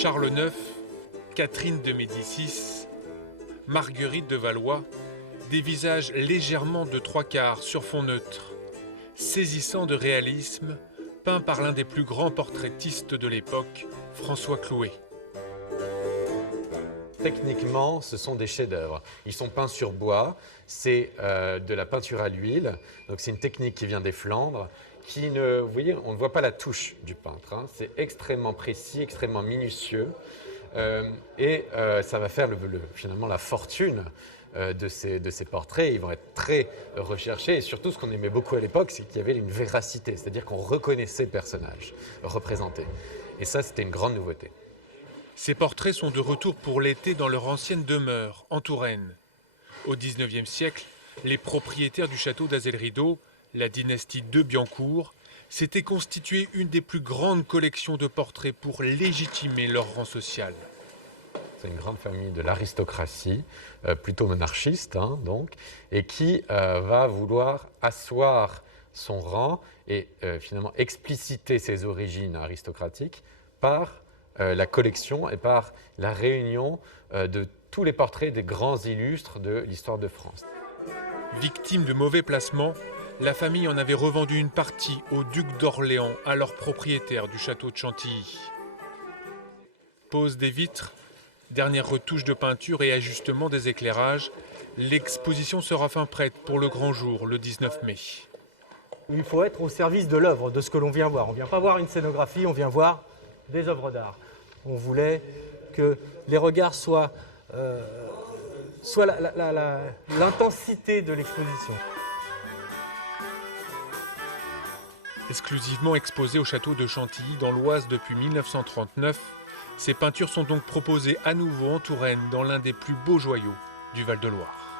Charles IX, Catherine de Médicis, Marguerite de Valois, des visages légèrement de trois quarts sur fond neutre, saisissant de réalisme, peint par l'un des plus grands portraitistes de l'époque, François Clouet. Techniquement, ce sont des chefs-d'œuvre. Ils sont peints sur bois, c'est de la peinture à l'huile, donc c'est une technique qui vient des Flandres, vous voyez, on ne voit pas la touche du peintre, hein. C'est extrêmement précis, extrêmement minutieux, et ça va faire finalement la fortune de ces portraits. Ils vont être très recherchés, et surtout ce qu'on aimait beaucoup à l'époque, c'est qu'il y avait une véracité, c'est-à-dire qu'on reconnaissait le personnage représenté. Et ça, c'était une grande nouveauté. Ces portraits sont de retour pour l'été dans leur ancienne demeure, en Touraine. Au XIXe siècle, les propriétaires du château d'Azel-Rideau, la dynastie de Biancourt, s'étaient constitué une des plus grandes collections de portraits pour légitimer leur rang social. C'est une grande famille de l'aristocratie, plutôt monarchiste, hein, donc, et qui va vouloir asseoir son rang et finalement expliciter ses origines aristocratiques par la collection et par la réunion de tous les portraits des grands illustres de l'histoire de France. Victime de mauvais placements, la famille en avait revendu une partie au duc d'Orléans, alors propriétaire du château de Chantilly. Pose des vitres, dernière retouche de peinture et ajustement des éclairages, l'exposition sera fin prête pour le grand jour, le 19 mai. Il faut être au service de l'œuvre, de ce que l'on vient voir. On ne vient pas voir une scénographie, on vient voir des œuvres d'art. On voulait que les regards soient l'intensité de l'exposition. Exclusivement exposées au château de Chantilly dans l'Oise depuis 1939, ces peintures sont donc proposées à nouveau en Touraine dans l'un des plus beaux joyaux du Val-de-Loire.